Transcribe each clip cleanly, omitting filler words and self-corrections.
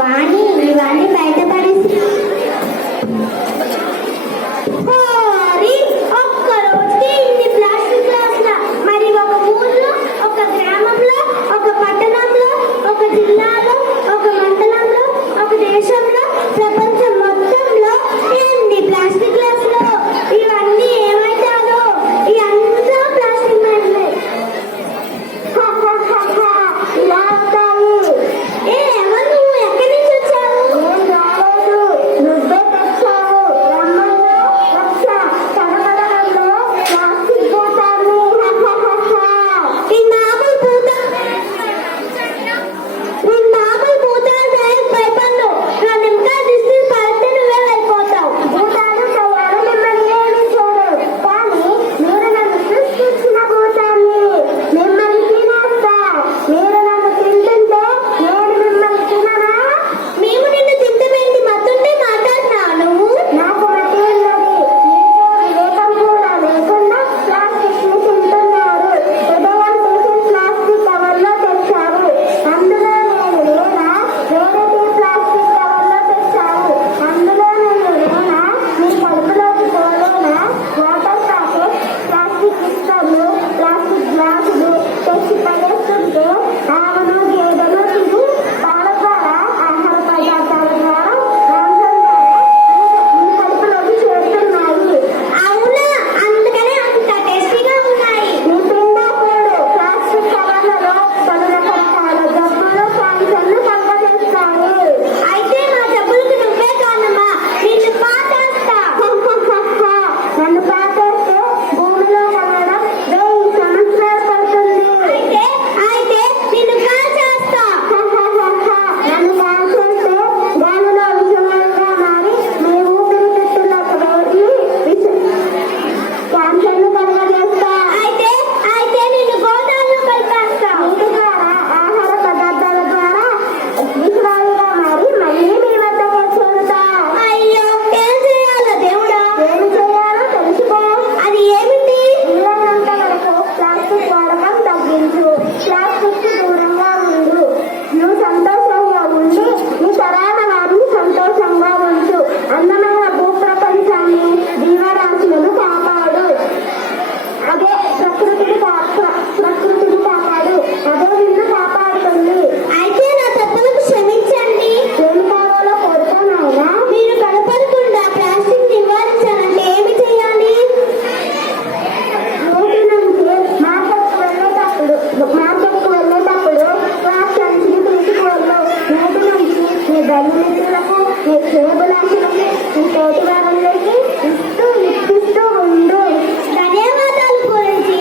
వాణి ఇవన్నీ బయటపడేసి ఒక్క రోజుకి ఇన్ని ప్లాస్టిక్ గ్లాసుల. మరి ఒక ఊర్లో, ఒక గ్రామంలో, ఒక పట్టణంలో, ఒక జిల్లాలో, ఒక మండలంలో, ఒక దేశంలో, ప్రపంచం మొత్తంలో ఎన్ని ప్లాస్టిక్ గ్లాసులు. ఇవన్నీ ఏమైతాదో ఇదంతా ప్లాస్టిక్ మైండ్లే. నువ్వు ఎక్కడి నుంచి వచ్చావు? ధన్యవాదాలు గురించి.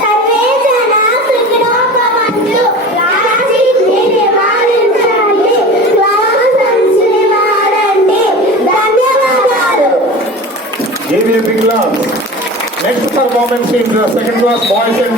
సర్వే జనా సుఖినో భవంతు. ప్లాస్టిక్ నివారించండి, ప్లాస్టిక్ వాడండి. ధన్యవాదాలు. Give a big love. Next performance is the second class boys and